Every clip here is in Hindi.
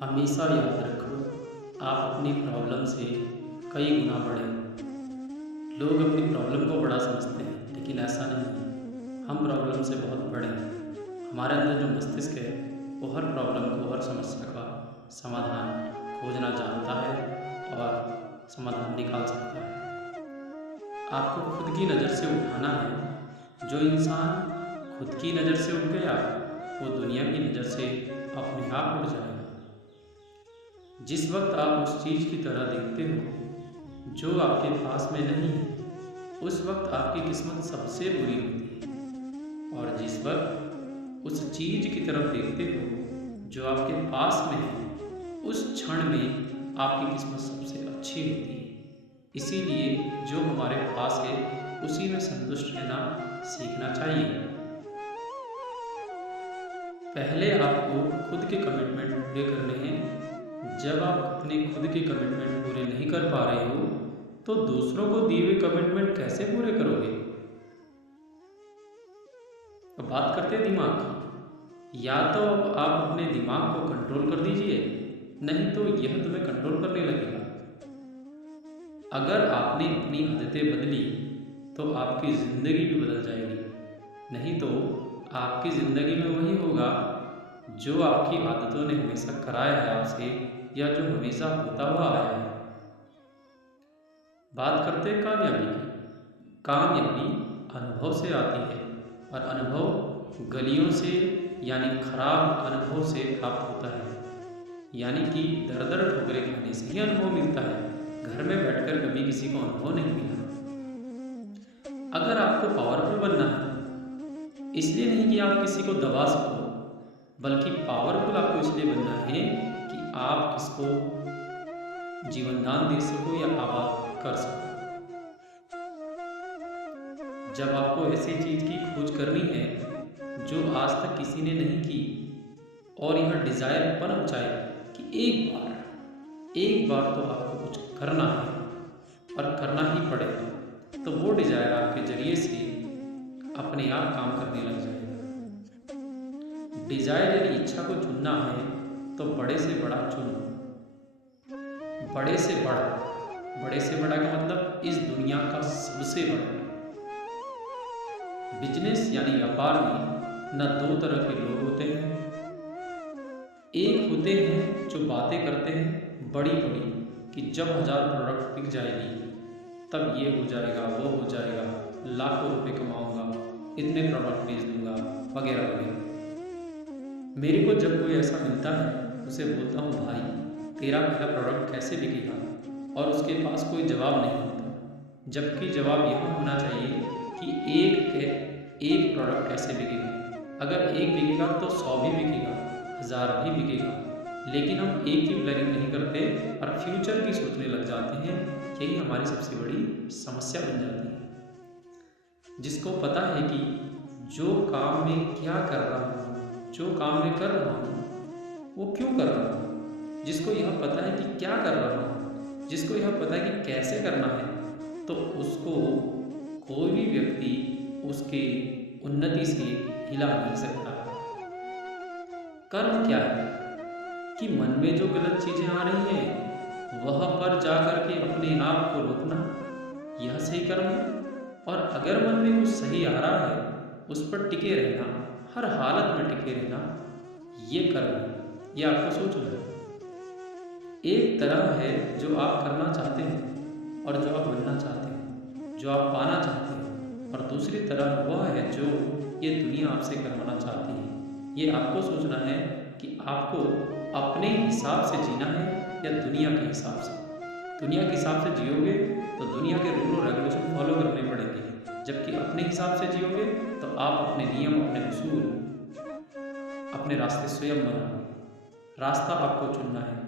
हमेशा याद रखो, आप अपनी प्रॉब्लम से कई गुना बड़े हो। लोग अपनी प्रॉब्लम को बड़ा समझते हैं, लेकिन ऐसा नहीं है। हम प्रॉब्लम से बहुत बड़े हैं। हमारे अंदर जो मस्तिष्क है, वो हर प्रॉब्लम को, हर समस्या का समाधान खोजना जानता है और समाधान निकाल सकता है। आपको खुद की नज़र से उठाना है। जो इंसान खुद की नज़र से उठ गया, वो दुनिया की नज़र से अपने आप उठ जाएगा। जिस वक्त आप उस चीज़ की तरह देखते हो जो आपके पास में नहीं है, उस वक्त आपकी किस्मत सबसे बुरी होती है। और जिस वक्त उस चीज़ की तरफ देखते हो जो आपके पास में है, उस क्षण में आपकी किस्मत सबसे अच्छी होती है। इसीलिए जो हमारे पास है, उसी में संतुष्ट रहना सीखना चाहिए। पहले आपको खुद के कमिटमेंट पूरे करने हैं। जब आप अपने खुद के कमिटमेंट पूरे नहीं कर पा रहे हो, तो दूसरों को दिए हुए कमिटमेंट कैसे पूरे करोगे? अब बात करते हैं दिमाग की। या तो अब आप अपने दिमाग को कंट्रोल कर दीजिए, नहीं तो यह तुम्हें कंट्रोल करने लगेगा। अगर आपने अपनी आदतें बदली, तो आपकी ज़िंदगी भी बदल जाएगी। नहीं तो आपकी ज़िंदगी में वही होगा जो आपकी आदतों ने हमेशा कराया है आपसे, या जो हमेशा होता हुआ आया है। बात करते हैं कामयाबी की। कामयाबी अनुभव से आती है, और अनुभव गलियों से, यानी खराब अनुभव से प्राप्त होता है। यानी कि दर दर ठोकरें खाने से ही अनुभव मिलता है। घर में बैठकर कभी किसी को अनुभव नहीं मिला। अगर आपको पावरफुल बनना है, इसलिए नहीं कि आप किसी को दबा सको, बल्कि पावरफुल आपको इसलिए बनना है कि आप किसको जीवन दान दे सको या आबाद कर सको। जब आपको ऐसी चीज़ की खोज करनी है जो आज तक किसी ने नहीं की, और यह डिज़ायर पनप जाए कि एक बार तो आपको कुछ करना है और करना ही पड़ेगा, तो वो डिज़ायर आपके जरिए से अपने आप काम करने लग जाएगा। डिज़ायर यानी इच्छा को चुनना है, तो बड़े से बड़ा चुनो। बड़े से बड़ा का मतलब इस दुनिया का सबसे बड़ा। बिजनेस यानी व्यापार में न दो तरह के लोग होते हैं। एक होते हैं जो बातें करते हैं बड़ी बड़ी कि जब 1000 प्रोडक्ट बिक जाएगी, तब ये हो जाएगा, वो हो जाएगा, लाखों रुपए कमाऊंगा, इतने प्रोडक्ट बेच दूंगा, वगैरह वगैरह। मेरे को जब कोई ऐसा मिलता है, उसे बोलता हूँ, भाई तेरा पहला प्रोडक्ट कैसे बिकेगा? और उसके पास कोई जवाब नहीं होता। जबकि जवाब यह होना चाहिए कि एक प्रोडक्ट कैसे बिकेगा। अगर एक बिकेगा तो 100 भी बिकेगा, 1000 भी बिकेगा। लेकिन हम एक की प्लानिंग नहीं करते और फ्यूचर की सोचने लग जाते हैं। यही हमारी सबसे बड़ी समस्या बन जाती है। जिसको पता है कि जो काम में क्या कर रहा हूँ, जो काम मैं कर रहा हूँ, वो क्यों कर रहा हूँ, जिसको यह पता है कि क्या कर रहा हूँ, जिसको यह पता है कि कैसे करना है, तो उसको कोई भी व्यक्ति उसके उन्नति से हिला नहीं सकता। कर्म क्या है कि मन में जो गलत चीज़ें आ रही हैं, वह पर जा कर के अपने आप को रोकना, यह सही कर्म है। और अगर मन में कुछ सही आ रहा है, उस पर टिके रहना, हर हालत में टिके रहना, ये कर्म है। ये आपको सोचना है। एक तरह है जो आप करना चाहते हैं और जो आप बनना चाहते हैं, जो आप पाना चाहते हैं, और दूसरी तरह वह है जो ये दुनिया आपसे करवाना चाहती है। ये आपको सोचना है कि आपको अपने हिसाब से जीना है या दुनिया के हिसाब से। दुनिया के हिसाब से जियोगे तो दुनिया के रूल और रेगुलेशन फॉलो करने पड़ेंगे, जबकि अपने हिसाब से जियोगे तो आप अपने नियम, अपने उसूल, अपने रास्ते स्वयं बनाओगे। रास्ता आपको चुनना है,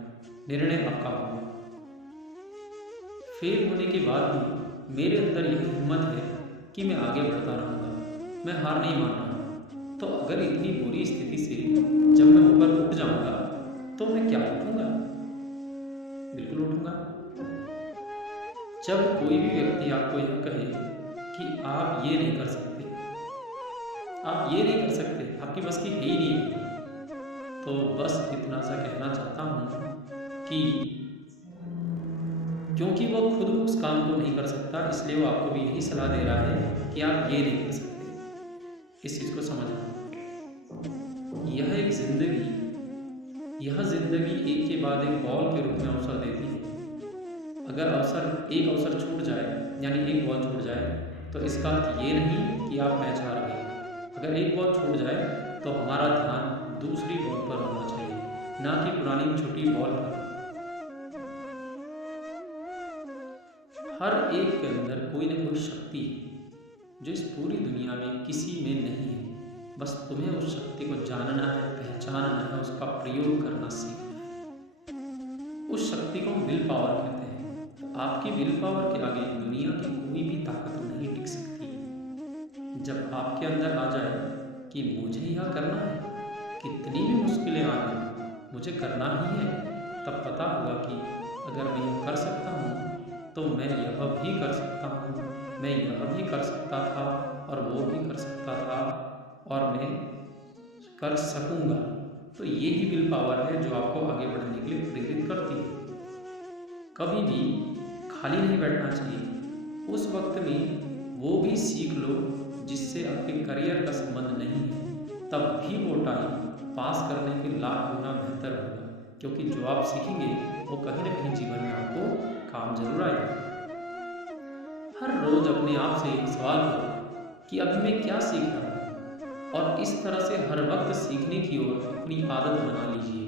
निर्णय आपका होगा। फेल होने के बाद भी मेरे अंदर यह हिम्मत है कि मैं आगे बढ़ता रहूँगा, मैं हार नहीं मान रहा। तो अगर इतनी बुरी स्थिति से जब मैं ऊपर उठ जाऊँगा, तो मैं क्या उठूँगा? बिल्कुल उठूँगा। जब कोई भी व्यक्ति आपको यह कहे कि आप ये नहीं कर सकते, आप ये नहीं कर सकते, आपकी बस की है ही नहीं, तो बस इतना सा कहना चाहता हूँ कि क्योंकि वो खुद उस काम को नहीं कर सकता, इसलिए वो आपको भी यही सलाह दे रहा है कि आप ये नहीं कर सकते। इस चीज़ को समझना। यह ज़िंदगी एक के बाद एक बॉल के रूप में अवसर देती है। अगर एक अवसर छूट जाए, यानी एक बॉल छूट जाए, तो इसका अर्थ ये नहीं कि आप मैच हार गए। अगर एक बॉल छूट जाए तो हमारा ध्यान दूसरी बॉल पर होना चाहिए, ना कि पुरानी छोटी बॉल पर। हर एक के अंदर कोई न कोई शक्ति है जो इस पूरी दुनिया में किसी में नहीं है। बस तुम्हें उस शक्ति को जानना है, पहचानना है, उसका प्रयोग करना सीखना है। उस शक्ति को हम विल पावर कहते हैं। तो आपकी विल पावर के आगे दुनिया की कोई भी ताकत नहीं टिक सकती। जब आपके अंदर आ जाए कि मुझे यह करना है, कितनी भी मुश्किलें आ जाए मुझे करना ही है, तब पता होगा कि अगर मैं यह कर सकता हूँ तो मैं यह भी कर सकता हूँ, मैं यह भी कर सकता था और वो भी कर सकता था और मैं कर सकूँगा। तो ये ही विल पावर है जो आपको आगे बढ़ने के लिए प्रेरित करती है। कभी भी खाली नहीं बैठना चाहिए। उस वक्त में वो भी सीख लो जिससे आपके करियर का संबंध नहीं है, तब भी वो टाइम पास करने के लाख गुना बेहतर होगा, क्योंकि जो आप सीखेंगे वो कहीं ना कहीं जीवन में आपको काम जरूर आएगा। हर रोज अपने आप से एक सवाल करो कि अभी मैं क्या सीख रहा हूँ, और इस तरह से हर वक्त सीखने की ओर अपनी आदत बना लीजिए।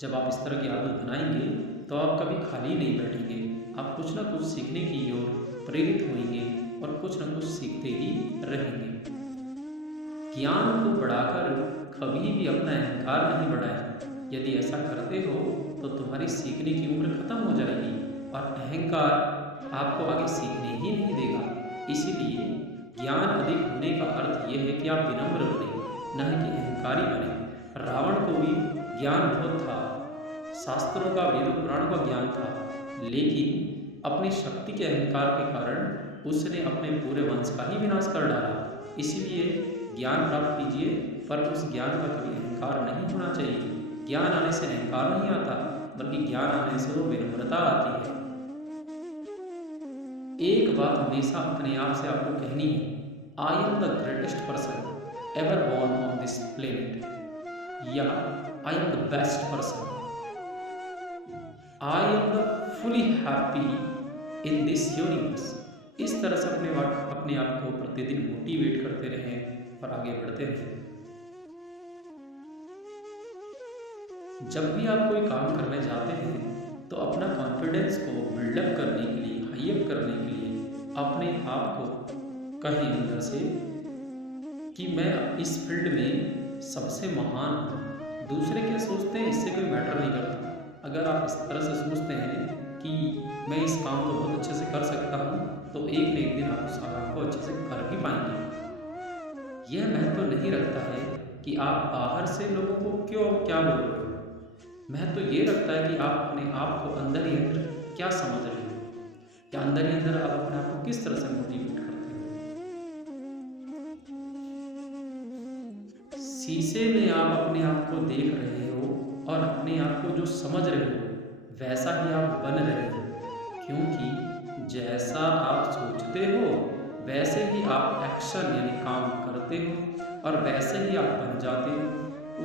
जब आप इस तरह की आदत बनाएंगे तो आप कभी खाली नहीं बैठेंगे, आप कुछ ना कुछ सीखने की ओर प्रेरित होंगे और कुछ ना कुछ सीखते ही रहेंगे। ज्ञान को बढ़ाकर कभी भी अपना अहंकार नहीं बढ़ाएं। यदि ऐसा करते हो तो तुम्हारी सीखने की उम्र खत्म हो जाएगी और अहंकार आपको आगे सीखने ही नहीं देगा। इसीलिए ज्ञान अधिक होने का अर्थ यह है कि आप विनम्र बने, न कि अहंकारी बने। रावण को भी ज्ञान बहुत था, शास्त्रों का, वेद पुराणों का ज्ञान था, लेकिन अपनी शक्ति के अहंकार के कारण उसने अपने पूरे वंश का ही विनाश कर डाला। इसीलिए ज्ञान प्राप्त कीजिए, पर उस ज्ञान का कभी अहंकार नहीं होना चाहिए। ज्ञान आने से अहंकार नहीं आता, बल्कि ज्ञान आने से वो विनम्रता आती है। एक बात हमेशा अपने आप से आपको कहनी है, I am the greatest person ever born on this planet, या I am the best person, I am the fully happy in this universe. इस तरह से अपने आप को प्रतिदिन मोटिवेट करते रहें और आगे बढ़ते रहें। जब भी आप कोई काम करने जाते हैं तो अपना कॉन्फिडेंस को बिल्डअप करने के लिए, हाईअप करने के लिए अपने आप को कहें अंदर से कि मैं इस फील्ड में सबसे महान हूँ। दूसरे क्या सोचते हैं इससे कोई मैटर नहीं करता। अगर आप इस तरह से सोचते हैं कि मैं इस काम को बहुत अच्छे से कर सकता हूँ, तो एक न एक दिन आप उस काम को अच्छे से कर भी पाएंगे। यह महत्व नहीं रखता है कि आप बाहर से लोगों को क्या बोल रहे हो। महत्व ये रखता है कि आप अपने आप को अंदर ही अंदर क्या समझ रहे हो, या अंदर ही अंदर आप अपने आप को किस तरह से मोटिवेट करते हो। शीशे में आप अपने आप को देख रहे हो और अपने आप को जो समझ रहे हो वैसा ही आप बन रहे हो, क्योंकि जैसा आप सोचते हो वैसे ही आप एक्शन यानी काम करते हो और वैसे ही आप बन जाते हो।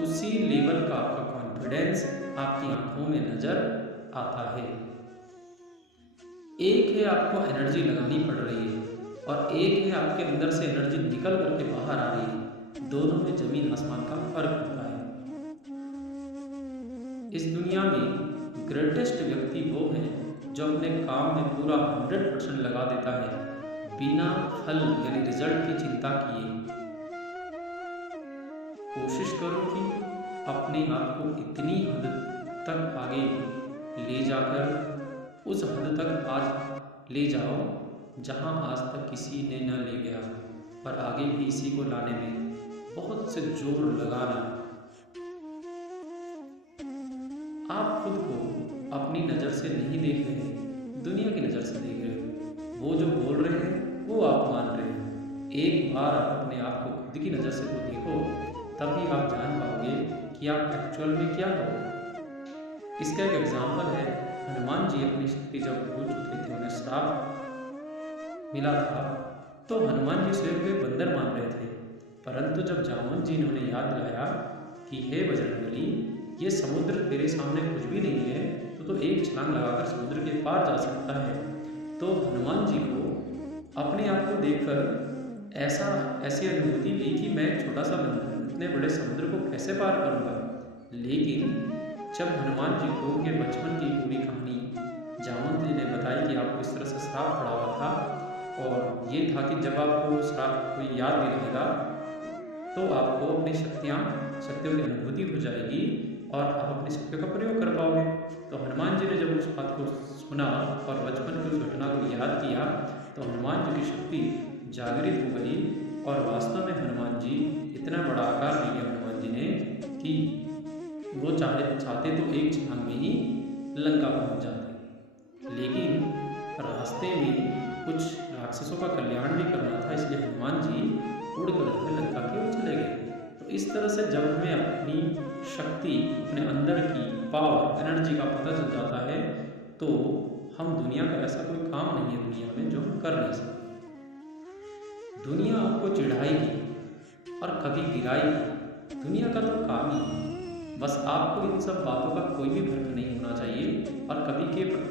उसी लेवल का आपका कॉन्फिडेंस आपकी आंखों में नजर आता है। एक है आपको एनर्जी लगानी पड़ रही है और एक है आपके अंदर से एनर्जी निकल करके बाहर आ रही है। दोनों में जमीन आसमान का फर्क होता है। इस दुनिया में ग्रेटेस्ट व्यक्ति वो है जो अपने काम में पूरा 100% लगा देता है, बिना फल यानी रिजल्ट की चिंता किए। कोशिश करो कि अपने आप को इतनी हद तक आगे ले जाकर उस हद तक आज ले जाओ जहां आज तक किसी ने न ले गया, पर आगे भी इसी को लाने में बहुत से जोर लगाना। आप खुद को अपनी नज़र से नहीं देख रहे, दुनिया की नज़र से देख रहे हो। वो जो बोल रहे हैं वो आप मान रहे हो। एक बार आप अपने आप को खुद की नज़र से तो देखो, तभी आप जान पाओगे कि आप एक्चुअल में क्या हो। इसका एक एग्जाम्पल है, हनुमान जी अपनी शक्ति जब भूल चुके थे, उन्हें श्राप मिला था, तो हनुमान जी स्वयं को बंदर मान रहे थे। परंतु जब जामवंत जी ने उन्हें याद दिलाया कि हे बजरंगबली, ये समुद्र तेरे सामने कुछ भी नहीं है, तो एक छलांग लगाकर समुद्र के पार जा सकता है। तो हनुमान जी को अपने आप को देखकर ऐसी अनुभूति हुई कि मैं एक छोटा सा बंदर इतने बड़े समुद्र को कैसे पार करूँगा। लेकिन जब हनुमान जी को उनके बचपन की पूरी कहानी जामवंत जी ने बताई कि आपको इस तरह से श्राप पड़ा हुआ था, और ये था कि जब आपको श्राप कोई याद दिलाएगा तो आपको अपनी शक्तियों की अनुभूति हो जाएगी और आप अपनी शक्तियों का प्रयोग कर पाओगे। तो हनुमान जी ने जब उस बात को सुना और बचपन की उस घटना को याद किया, तो हनुमान जी की शक्ति जागृत हो गई और वास्तव में हनुमान जी इतना बड़ा आकार ले लिया हनुमान जी ने कि वो चाहते तो एक छलांग में ही लंका पहुंच जाते। लेकिन रास्ते में कुछ राक्षसों का कल्याण भी करना था, इसलिए हनुमान जी उड़कर लंका की ओर चले गए। तो इस तरह से जब हमें अपनी शक्ति, अपने अंदर की पावर, एनर्जी का पता चल जाता है, तो हम दुनिया का ऐसा कोई काम नहीं है दुनिया में जो हम कर नहीं सकते। दुनिया आपको चिढ़ाएगी और कभी गिराएगी, दुनिया का तो काम ही है। बस आपको इन सब बातों का कोई भी फर्क नहीं होना चाहिए और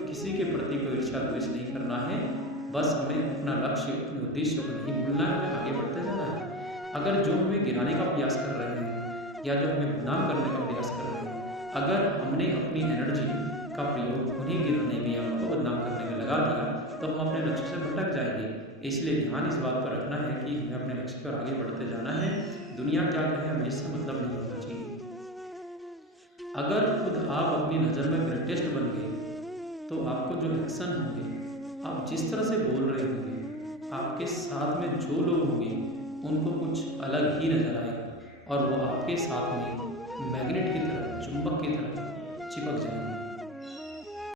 किसी के प्रति कोई ईर्ष्या द्वेष नहीं करना है। बस हमें अपना लक्ष्य, अपने उद्देश्य को नहीं भूलना है, आगे बढ़ते जाना है। अगर जो हमें गिराने का प्रयास कर रहे हैं या जो हमें बदनाम करने का प्रयास कर रहे हैं, अगर हमने अपनी एनर्जी का प्रयोग उन्हें गिराने में या उनको बदनाम करने में लगा दिया, तो हम अपने लक्ष्य से भटक जाएंगे। इसलिए ध्यान इस बात पर रखना है कि हमें अपने लक्ष्य पर आगे बढ़ते जाना है। दुनिया क्या कहे हमें इससे मतलब नहीं होना चाहिए। अगर खुद आप अपनी नज़र में ग्रेटेस्ट बन गए, तो आपको जो एक्शन होंगे, आप जिस तरह से बोल रहे होंगे, आपके साथ में जो लोग होंगे उनको कुछ अलग ही नजर आएगा और वो आपके साथ में मैग्नेट की तरह, चुंबक की तरह चिपक जाएंगे।